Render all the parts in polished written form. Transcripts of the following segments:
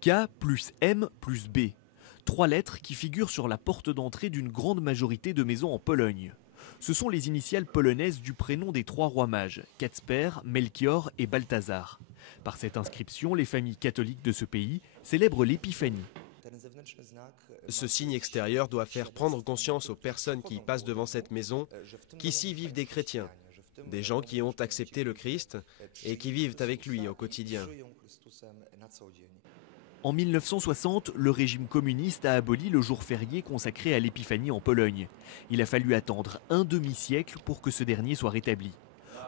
K plus M plus B. 3 lettres qui figurent sur la porte d'entrée d'une grande majorité de maisons en Pologne. Ce sont les initiales polonaises du prénom des 3 rois mages, Kacper, Melchior et Balthazar. Par cette inscription, les familles catholiques de ce pays célèbrent l'Épiphanie. Ce signe extérieur doit faire prendre conscience aux personnes qui passent devant cette maison qu'ici vivent des chrétiens, des gens qui ont accepté le Christ et qui vivent avec lui au quotidien. En 1960, le régime communiste a aboli le jour férié consacré à l'Épiphanie en Pologne. Il a fallu attendre un demi-siècle pour que ce dernier soit rétabli.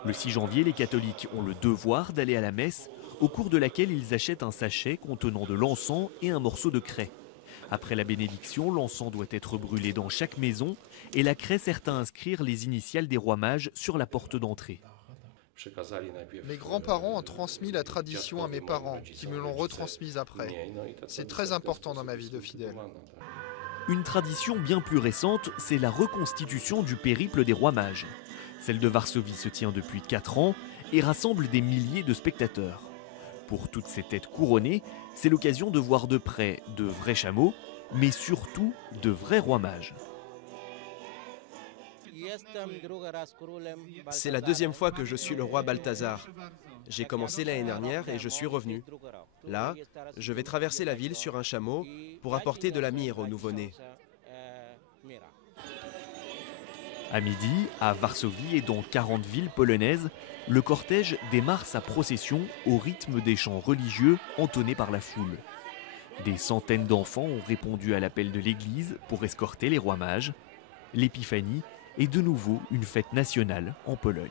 Le 6 janvier, les catholiques ont le devoir d'aller à la messe, au cours de laquelle ils achètent un sachet contenant de l'encens et un morceau de craie. Après la bénédiction, l'encens doit être brûlé dans chaque maison et la craie sert à inscrire les initiales des rois mages sur la porte d'entrée. Mes grands-parents ont transmis la tradition à mes parents, qui me l'ont retransmise après. C'est très important dans ma vie de fidèle. Une tradition bien plus récente, c'est la reconstitution du périple des rois mages. Celle de Varsovie se tient depuis 4 ans et rassemble des milliers de spectateurs. Pour toutes ces têtes couronnées, c'est l'occasion de voir de près de vrais chameaux, mais surtout de vrais rois mages. C'est la 2e fois que je suis le roi Balthazar. J'ai commencé l'année dernière et je suis revenu. Là, je vais traverser la ville sur un chameau pour apporter de la myrrhe aux nouveau-nés. À midi, à Varsovie et dans 40 villes polonaises, le cortège démarre sa procession au rythme des chants religieux entonnés par la foule. Des centaines d'enfants ont répondu à l'appel de l'église pour escorter les rois mages. L'Épiphanie est de nouveau une fête nationale en Pologne.